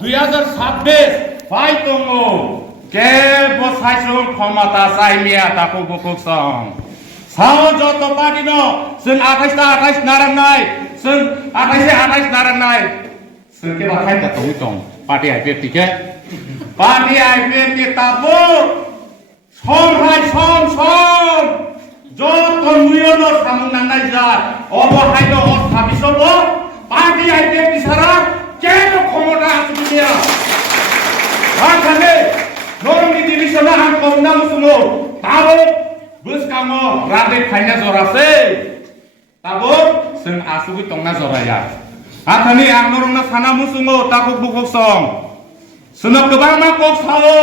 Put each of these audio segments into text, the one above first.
2026 phi দङ কেবল সাইসং ক্ষমতা চাইমিয়া তাকো বুকুসং Sao যত পার্টি ন जों 28 नारायनाय जों 28 नारायनाय जों के बाथाय दङ दं पार्टी आइपिएफटी के पार्टी आइपिएफटी ताबो সমহাই সম যত মুয়নো সামুনানাই যা অবহাইল অস্থাবিসব পার্টি আইপিএফটি সারা কেন ক্ষমতা আসুবিয়া আখানে নরমি ডিভিশনে আं কমনা মুসুমো তাবो बुसकाङो रादै फायना जरासै ताबो जों आसुगै दंना जराया आथानि आं नरंना साना मुसुङो ताबो बुकसं जोंनो गोबां मा कक सावो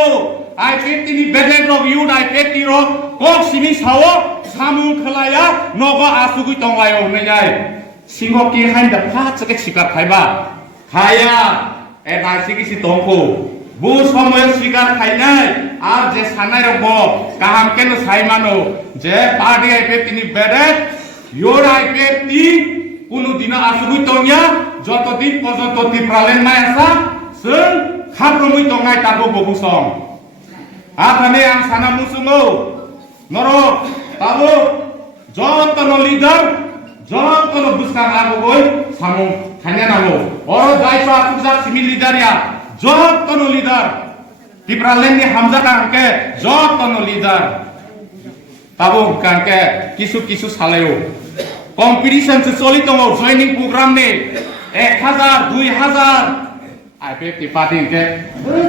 आइपिएफटी नि बेलेग रक इउथ आइपिएफटी रक कक सिनि सावो सामु खोलाया नगो आसुगै दंलायो होननाय सिंह कि हाइन दा फाचके सिकार थाइबा खाया एनासिगिसि दंखौ बु समय सिगार खायनाय আর যে সানাই রব কাহাম কেন সাইমানো যে পার্টি আইপিএফটি নি বেরেক ইয়োর আইপিএফটি কোনো দিন আসুগুই তংয়া যতদিন পর্যন্ত ত্রিপ্রালেন নাই আসা जों খাপ্রমুই তংনাই তাবো বগুসং আথানে আং সানা মুসুমো নর তাবো যতন লিডার যতন বুসকাং আগবই সামু খানিয়া নামো অর দায়িত্ব আসুজা সিমি লিডারিয়া যতন লিডার ত্রিপ্রালেননি হামজা কাंके যতনো লিডার তাবো কাंके কিছু সালাयो কম্পিটিশন সে চলি দङ জয়নিং প্রোগ্রাম নে 1000 2000 आइपिएफटी पार्टी के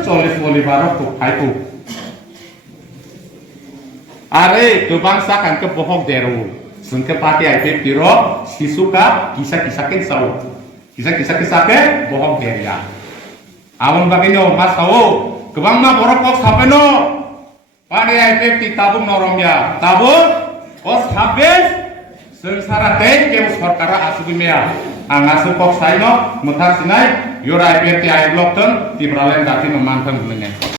40 बलिबार को फाइको आरे गोबां साकांके बहक देरो जोंके पार्टी आइपिएफटी रो सिसुका किसा के साव किसा के बहक देरिया आवन बागिनो मा सावो गोबां मा बरफ कक सापेनो पार्टी आइपिएफटी ताबो नरमिया ताबो ओ साबे जों सारा दे के सरकारा आसुगिमेया आं आसु कक साइनो मुथार सिनाय योर आइपिएफटी आइ ब्लकथों टिप्रालेन दाथिनो मानथों होननाय